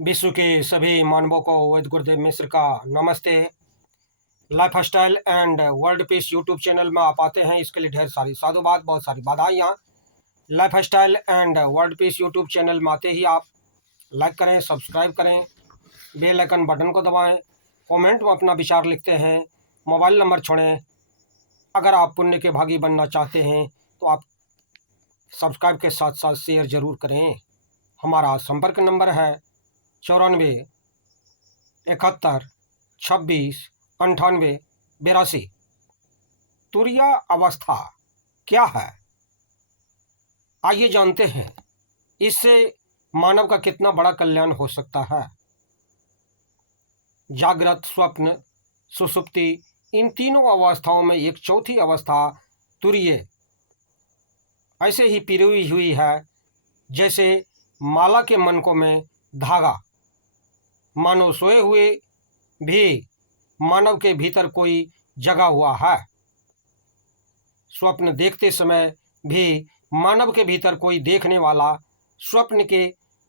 विश्व के सभी मानवों को वैद्य गुरुदेव मिश्र का नमस्ते। Life style and world peace YouTube channel में आप आते हैं, इसके लिए ढेर सारी साधुवाद, बहुत सारी बधाइयाँ। Life style and world peace YouTube channel में आते ही आप लाइक करें, सब्सक्राइब करें, बेल आइकन बटन को दबाएं, कमेंट में अपना विचार लिखते हैं, मोबाइल नंबर छोड़ें। अगर आप पुण्य के भागी बनना चाहते हैं तो आप सब्सक्राइब के साथ साथ शेयर ज़रूर करें। हमारा संपर्क नंबर है 94 71 26 98 82। तुरीय अवस्था क्या है, आइए जानते हैं। इससे मानव का कितना बड़ा कल्याण हो सकता है। जागृत, स्वप्न, सुषुप्ति, इन तीनों अवस्थाओं में एक चौथी अवस्था तुरीय ऐसे ही पिरोई हुई है जैसे माला के मनकों में धागा। मानो सोए हुए भी मानव के भीतर कोई जगा हुआ है। स्वप्न देखते समय भी मानव के भीतर कोई देखने वाला स्वप्न के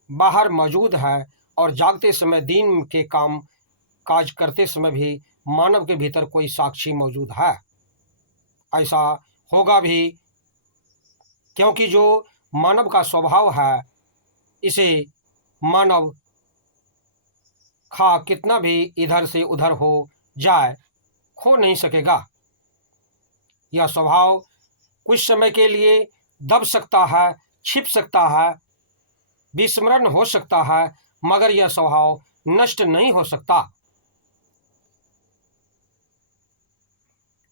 बाहर मौजूद है, और जागते समय दिन के काम काज करते समय भी मानव के भीतर कोई साक्षी मौजूद है। ऐसा होगा भी क्योंकि जो मानव का स्वभाव है, इसे मानव खा कितना भी इधर से उधर हो जाए खो नहीं सकेगा। यह स्वभाव कुछ समय के लिए दब सकता है, छिप सकता है, विस्मरण हो सकता है, मगर यह स्वभाव नष्ट नहीं हो सकता।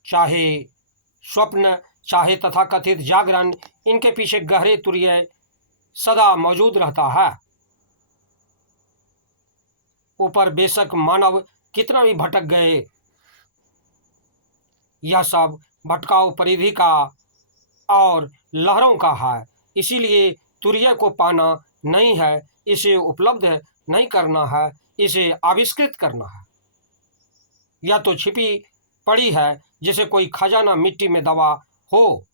चाहे स्वप्न, चाहे तथाकथित जागरण, इनके पीछे गहरे तुरीय सदा मौजूद रहता है। ऊपर बेशक मानव कितना भी भटक गए, यह सब भटकाव परिधि का और लहरों का है। इसीलिए तुरीय को पाना नहीं है, इसे उपलब्ध नहीं करना है, इसे आविष्कृत करना है। यह तो छिपी पड़ी है जैसे कोई खजाना मिट्टी में दबा हो,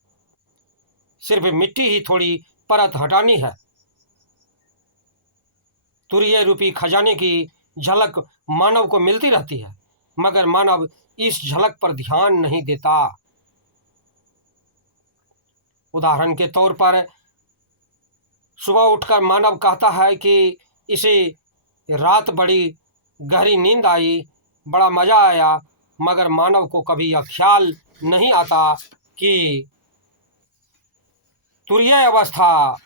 सिर्फ मिट्टी ही थोड़ी परत हटानी है। तुरीय रूपी खजाने की झलक मानव को मिलती रहती है, मगर मानव इस झलक पर ध्यान नहीं देता। उदाहरण के तौर पर सुबह उठकर मानव कहता है कि इसे रात बड़ी गहरी नींद आई, बड़ा मज़ा आया, मगर मानव को कभी यह ख्याल नहीं आता कि तुरीय अवस्था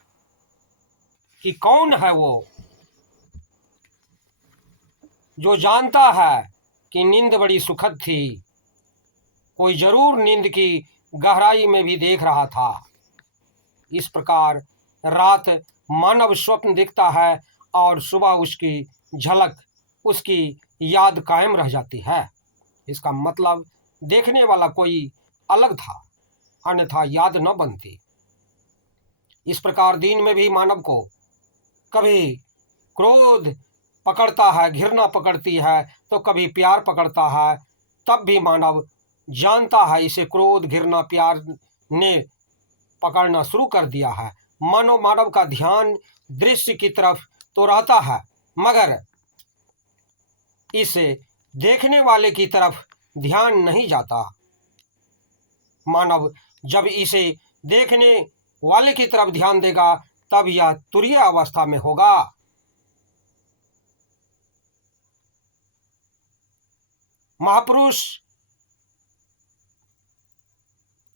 कि कौन है वो जो जानता है कि नींद बड़ी सुखद थी। कोई जरूर नींद की गहराई में भी देख रहा था। इस प्रकार रात मानव स्वप्न देखता है और सुबह उसकी झलक, उसकी याद कायम रह जाती है। इसका मतलब देखने वाला कोई अलग था, अन्यथा याद न बनती। इस प्रकार दिन में भी मानव को कभी क्रोध पकड़ता है, घृणा पकड़ती है, तो कभी प्यार पकड़ता है। तब भी मानव जानता है इसे क्रोध, घृणा, प्यार ने पकड़ना शुरू कर दिया है। मानो मानव का ध्यान दृश्य की तरफ तो रहता है, मगर इसे देखने वाले की तरफ ध्यान नहीं जाता। मानव जब इसे देखने वाले की तरफ ध्यान देगा, तब यह तुरीय अवस्था में होगा। महापुरुष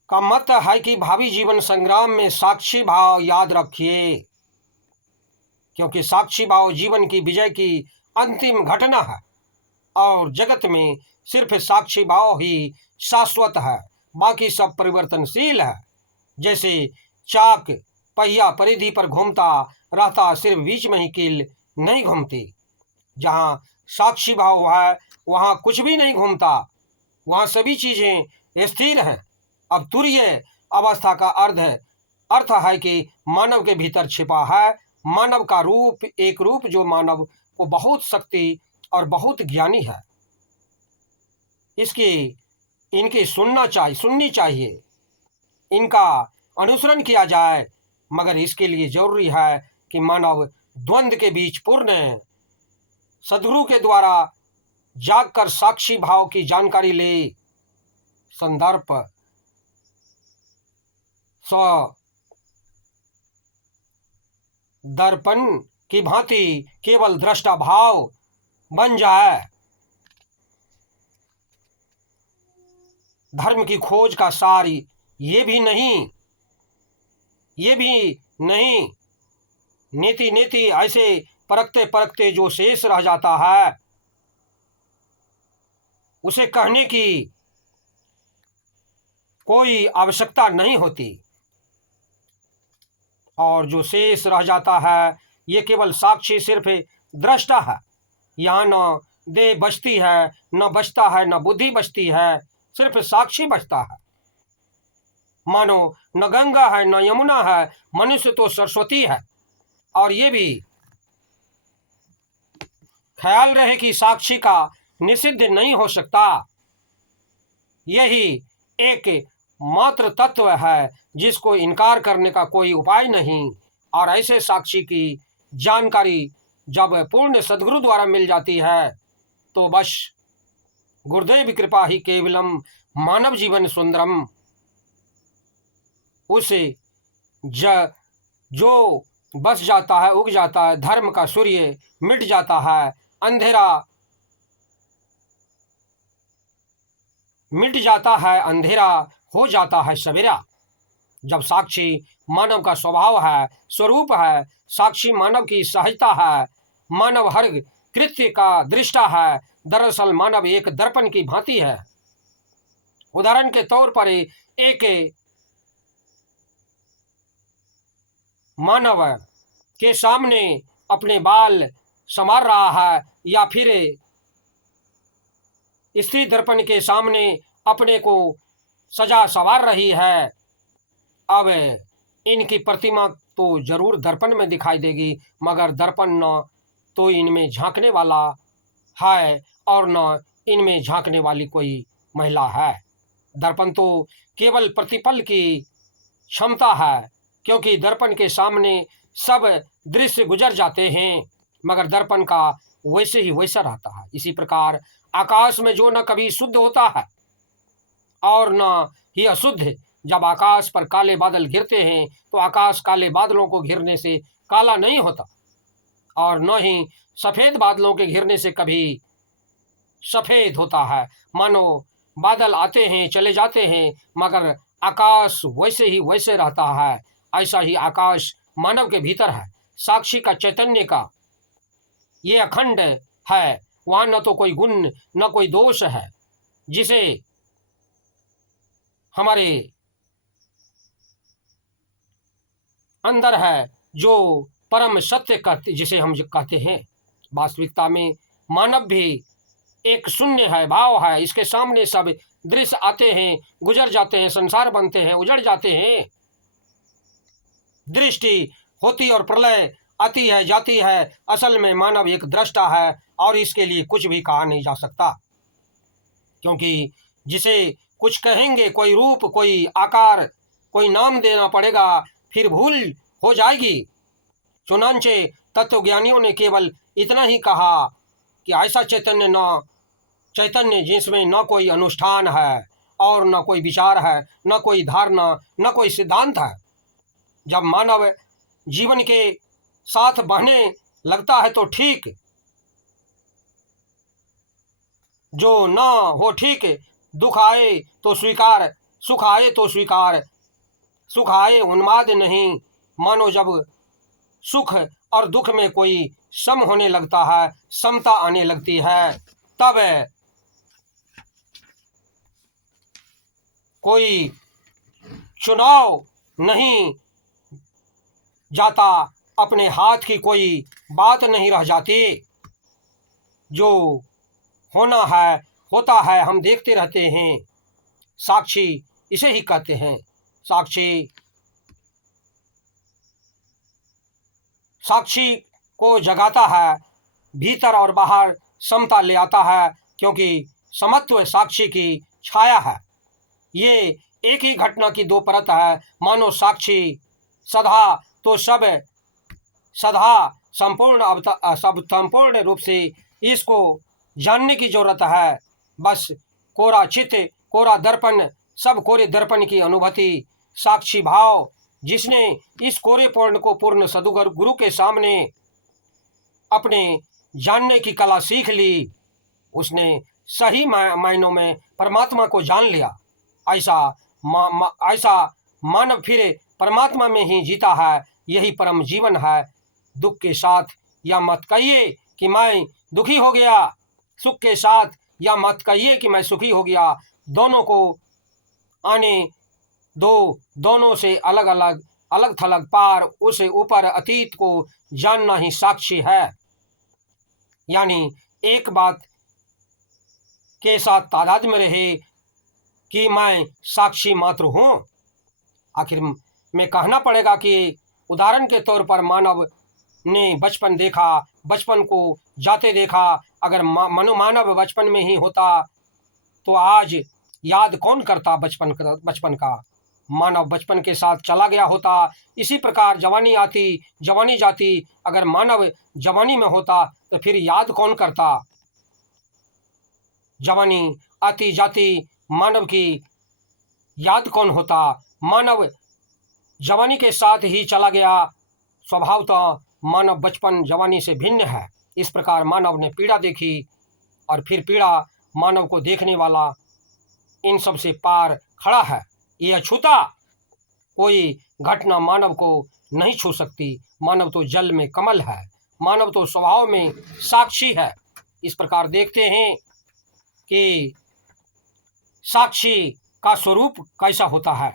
का मत है कि भावी जीवन संग्राम में साक्षी भाव याद रखिए, क्योंकि साक्षी भाव जीवन की विजय की अंतिम घटना है, और जगत में सिर्फ साक्षी भाव ही शाश्वत है, बाकी सब परिवर्तनशील है। जैसे चाक पहिया परिधि पर घूमता रहता, सिर्फ बीच में ही कील नहीं घूमती। जहाँ साक्षी भाव है वहाँ कुछ भी नहीं घूमता, वहाँ सभी चीज़ें स्थिर हैं। अब तुरीय अवस्था का अर्थ है कि मानव के भीतर छिपा है। मानव का रूप, एक रूप जो मानव को बहुत शक्ति और बहुत ज्ञानी है। इनकी सुननी चाहिए, इनका अनुसरण किया जाए, मगर इसके लिए जरूरी है कि मानव द्वंद्व के बीच पूर्ण सद्गुरु के द्वारा जागकर साक्षी भाव की जानकारी ले। संदर्भ स्व दर्पण की भांति केवल दृष्टा भाव बन जाए। धर्म की खोज का सार ये भी नहीं, नीति नीति ऐसे परखते परखते जो शेष रह जाता है उसे कहने की कोई आवश्यकता नहीं होती, और जो शेष रह जाता है ये केवल साक्षी सिर्फ दृष्टा है। यहाँ न देह बचती है, न बचता है, न बुद्धि बचती है, सिर्फ साक्षी बचता है। मानो न गंगा है न यमुना है, मनुष्य तो सरस्वती है। और ये भी ख्याल रहे कि साक्षी का निषिद्ध नहीं हो सकता। यही एक मात्र तत्व है जिसको इनकार करने का कोई उपाय नहीं। और ऐसे साक्षी की जानकारी जब पूर्ण सद्गुरु द्वारा मिल जाती है तो बस गुरुदेव कृपा ही केवलम मानव जीवन सुंदरम। उसे जो बस जाता है, उग जाता है, धर्म का सूर्य मिट जाता है, अंधेरा मिट जाता है, अंधेरा हो जाता है सवेरा। जब साक्षी मानव का स्वभाव है, स्वरूप है, साक्षी मानव की सहजता है, मानव हर कृत्य का दृष्टा है। दरअसल मानव एक दर्पण की भांति है। उदाहरण के तौर पर एक मानव के सामने अपने बाल संवार रहा है या फिर स्त्री दर्पण के सामने अपने को सजा संवार रही है। अब इनकी प्रतिमा तो जरूर दर्पण में दिखाई देगी, मगर दर्पण न तो इनमें झांकने वाला है और न इनमें झांकने वाली कोई महिला है। दर्पण तो केवल प्रतिपल की क्षमता है, क्योंकि दर्पण के सामने सब दृश्य गुजर जाते हैं, मगर दर्पण का वैसे ही वैसा रहता है। इसी प्रकार आकाश में जो न कभी शुद्ध होता है और न ही अशुद्ध, जब आकाश पर काले बादल घिरते हैं तो आकाश काले बादलों को घिरने से काला नहीं होता, और न ही सफ़ेद बादलों के घिरने से कभी सफ़ेद होता है। मानो बादल आते हैं चले जाते हैं, मगर आकाश वैसे ही वैसे रहता है। ऐसा ही आकाश मानव के भीतर है। साक्षी का चैतन्य का ये अखंड है, वहाँ न तो कोई गुण न कोई दोष है, जिसे हमारे अंदर है, जो परम सत्य कहते जिसे हम कहते हैं। वास्तविकता में मानव भी एक शून्य है, भाव है। इसके सामने सब दृश्य आते हैं, गुजर जाते हैं, संसार बनते हैं, उजड़ जाते हैं, दृष्टि होती और प्रलय आती है जाती है। असल में मानव एक दृष्टा है और इसके लिए कुछ भी कहा नहीं जा सकता, क्योंकि जिसे कुछ कहेंगे, कोई रूप, कोई आकार, कोई नाम देना पड़ेगा, फिर भूल हो जाएगी। चुनांचे तत्वज्ञानियों ने केवल इतना ही कहा कि ऐसा चैतन्य जिसमें न कोई अनुष्ठान है और न कोई विचार है, न कोई धारणा, न कोई सिद्धांत है। जब मानव जीवन के साथ बहने लगता है तो ठीक, जो न हो ठीक। दुख आए तो स्वीकार, सुख आए तो स्वीकार, सुख आए उन्माद नहीं। मानो जब सुख और दुख में कोई सम होने लगता है, समता आने लगती है, तब कोई चुनाव नहीं जाता, अपने हाथ की कोई बात नहीं रह जाती। जो होना है होता है, हम देखते रहते हैं। साक्षी इसे ही कहते हैं। साक्षी को जगाता है, भीतर और बाहर समता ले आता है, क्योंकि समत्व साक्षी की छाया है। ये एक ही घटना की दो परत है। मानो साक्षी सदा तो सब सदा संपूर्ण रूप से इसको जानने की जरूरत है। बस कोरा चित्त, कोरा दर्पण, सब कोरे दर्पण की अनुभूति, साक्षी भाव। जिसने इस कोरेपर्ण को पूर्ण सदगुरु गुरु के सामने अपने जानने की कला सीख ली, उसने सही मायनों में परमात्मा को जान लिया। ऐसा मानव फिर परमात्मा में ही जीता है। यही परम जीवन है। दुख के साथ या मत कहिए कि मैं दुखी हो गया, सुख के साथ या मत कहिए कि मैं सुखी हो गया। दोनों को आने दो। दोनों से अलग अलग, अलग थलग पार, उसे ऊपर अतीत को जानना ही साक्षी है। यानी एक बात के साथ तादाद में रहे कि मैं साक्षी मात्र हूँ। आखिर में कहना पड़ेगा कि उदाहरण के तौर पर मानव ने बचपन देखा, बचपन को जाते देखा। अगर मानव बचपन में ही होता तो आज याद कौन करता बचपन का। मानव बचपन के साथ चला गया होता। इसी प्रकार जवानी आती, जवानी जाती। अगर मानव जवानी में होता तो फिर याद कौन करता। जवानी आती जाती, मानव की याद कौन होता। मानव जवानी के साथ ही चला गया। स्वभावतः मानव बचपन जवानी से भिन्न है। इस प्रकार मानव ने पीड़ा देखी और फिर पीड़ा मानव को देखने वाला इन सब से पार खड़ा है। ये अछूता कोई घटना मानव को नहीं छू सकती। मानव तो जल में कमल है। मानव तो स्वभाव में साक्षी है। इस प्रकार देखते हैं कि साक्षी का स्वरूप कैसा होता है।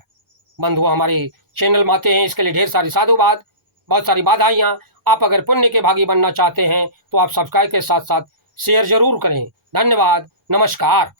बंधु हमारे चैनल में आते हैं, इसके लिए ढेर सारी साधुवाद, बहुत सारी बाधाइयाँ। आप अगर पुण्य के भागी बनना चाहते हैं तो आप सब्सक्राइब के साथ साथ शेयर जरूर करें। धन्यवाद, नमस्कार।